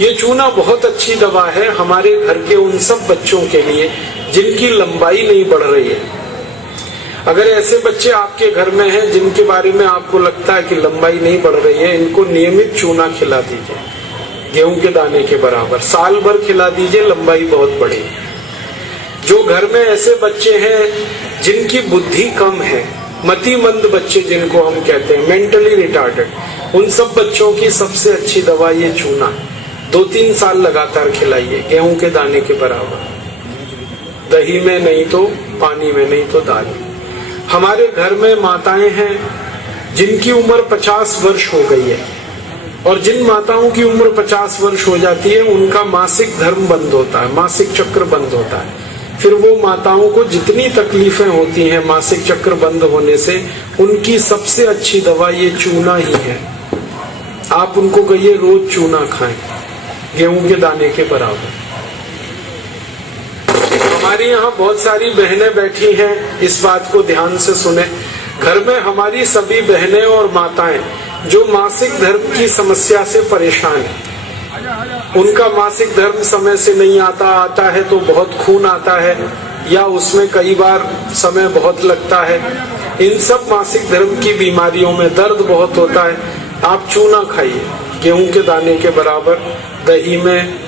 ये चूना बहुत अच्छी दवा है हमारे घर के उन सब बच्चों के लिए जिनकी लंबाई नहीं बढ़ रही है। अगर ऐसे बच्चे आपके घर में हैं जिनके बारे में आपको लगता है कि लंबाई नहीं बढ़ रही है, इनको नियमित चूना खिला दीजिए, गेहूं के दाने के बराबर, साल भर खिला दीजिए, लंबाई बहुत बढ़ेगी। जो घर में ऐसे बच्चे हैं जिनकी बुद्धि कम है, मतिमंद बच्चे जिनको हम कहते हैं, मेंटली रिटार्डेड, उन सब बच्चों की सबसे अच्छी दवा ये चूना। 2-3 साल लगातार खिलाइए, गेहूं के दाने के बराबर, दही में नहीं तो पानी में, नहीं तो दाल। हमारे घर में माताएं हैं जिनकी उम्र 50 वर्ष हो गई है, और जिन माताओं की उम्र 50 वर्ष हो जाती है उनका मासिक धर्म बंद होता है, मासिक चक्र बंद होता है। फिर वो माताओं को जितनी तकलीफें होती हैं मासिक चक्र बंद होने से, उनकी सबसे अच्छी दवा ये चूना ही है। आप उनको कहिए रोज चूना खाएं, गेहूं के दाने के बराबर। हमारे यहाँ बहुत सारी बहनें बैठी हैं, इस बात को ध्यान से सुने। घर में हमारी सभी बहनें और माताएं जो मासिक धर्म की समस्या से परेशान हैं, उनका मासिक धर्म समय से नहीं आता है तो बहुत खून आता है, या उसमें कई बार समय बहुत लगता है, इन सब मासिक धर्म की बीमारियों में दर्द बहुत होता है, आप चूना खाइए, गेहूं के दाने के बराबर, दही में,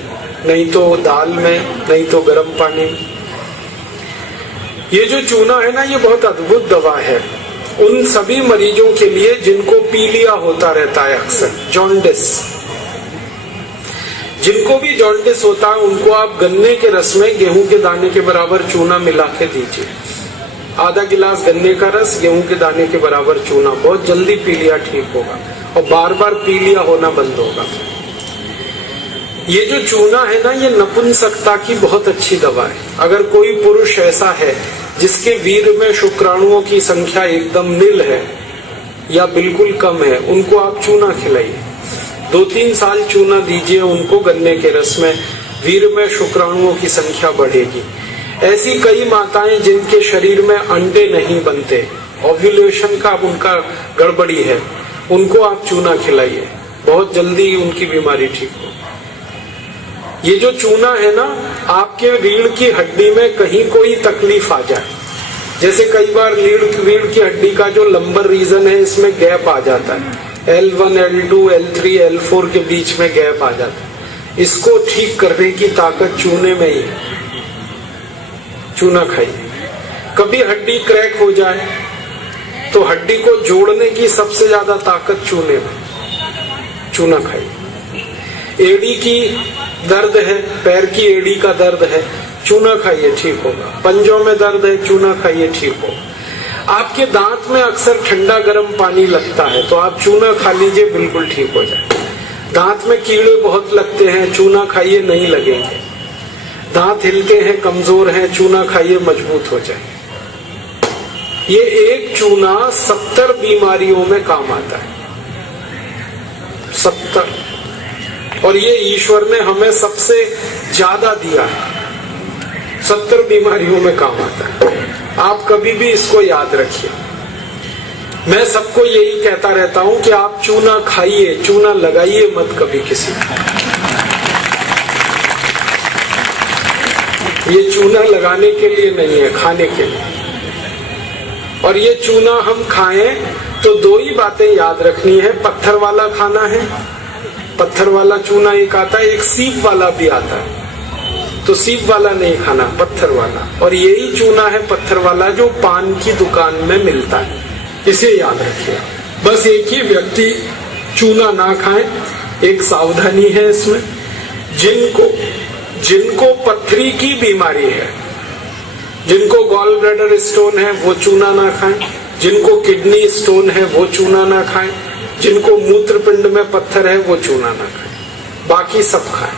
नहीं तो दाल में, नहीं तो गर्म पानी में। ये जो चूना है ना, ये बहुत अद्भुत दवा है उन सभी मरीजों के लिए जिनको पीलिया होता रहता है, अक्सर जॉन्डिस। जिनको भी जॉन्डिस होता है उनको आप गन्ने के रस में गेहूं के दाने के बराबर चूना मिला के दीजिए। आधा गिलास गन्ने का रस, गेहूं के दाने के बराबर चूना, बहुत जल्दी पीलिया ठीक होगा और बार बार पीलिया होना बंद होगा। ये जो चूना है ना, ये नपुंसकता की बहुत अच्छी दवा है। अगर कोई पुरुष ऐसा है जिसके वीर्य में शुक्राणुओं की संख्या एकदम नील है या बिल्कुल कम है, उनको आप चूना खिलाइए, 2-3 साल चूना दीजिए उनको गन्ने के रस में, वीर्य में शुक्राणुओं की संख्या बढ़ेगी। ऐसी कई माताएं जिनके शरीर में अंडे नहीं बनते, ओव्यूलेशन का उनका गड़बड़ी है, उनको आप चूना खिलाइए, बहुत जल्दी उनकी बीमारी ठीक हो। ये जो चूना है ना, आपके रीढ़ की हड्डी में कहीं कोई तकलीफ आ जाए, जैसे कई बार रीढ़ की हड्डी का जो लंबर रीजन है इसमें गैप आ जाता है, L1, L2, L3, L4 के बीच में गैप आ जाता है, इसको ठीक करने की ताकत चूने में ही है। चूना खाइए। कभी हड्डी क्रैक हो जाए तो हड्डी को जोड़ने की सबसे ज्यादा ताकत चूने में, चूना खाइए। एड़ी की दर्द है, पैर की एड़ी का दर्द है, चूना खाइए, ठीक होगा। पंजों में दर्द है, चूना खाइए, ठीक होगा। आपके दांत में अक्सर ठंडा गर्म पानी लगता है तो आप चूना खा लीजिए, बिल्कुल ठीक हो जाए। दांत में कीड़े बहुत लगते हैं, चूना खाइए, नहीं लगेंगे। दांत हिलते हैं, कमजोर हैं, चूना खाइए, मजबूत हो जाए। ये एक चूना 70 बीमारियों में काम आता है, 70। और ये ईश्वर ने हमें सबसे ज्यादा दिया है, 70 बीमारियों में काम आता है। आप कभी भी इसको याद रखिए। मैं सबको यही कहता रहता हूं कि आप चूना खाइए, चूना लगाइए मत कभी किसी को। ये चूना लगाने के लिए नहीं है, खाने के लिए। और ये चूना हम खाएं तो 2 ही बातें याद रखनी है, पत्थर वाला खाना है, पत्थर वाला चूना एक आता है, एक सीप वाला भी आता है, तो सीप वाला नहीं खाना, पत्थर वाला। और यही चूना है पत्थर वाला जो पान की दुकान में मिलता है, इसे याद रखिए। बस एक ही व्यक्ति चूना ना खाए, एक सावधानी है इसमें। जिनको पथरी की बीमारी है, जिनको गॉल ब्लैडर स्टोन है, वो चूना ना खाएं। जिनको किडनी स्टोन है वो चूना ना खाएं। जिनको मूत्रपिंड में पत्थर है वो चूना ना खाएं, बाकी सब खाएं।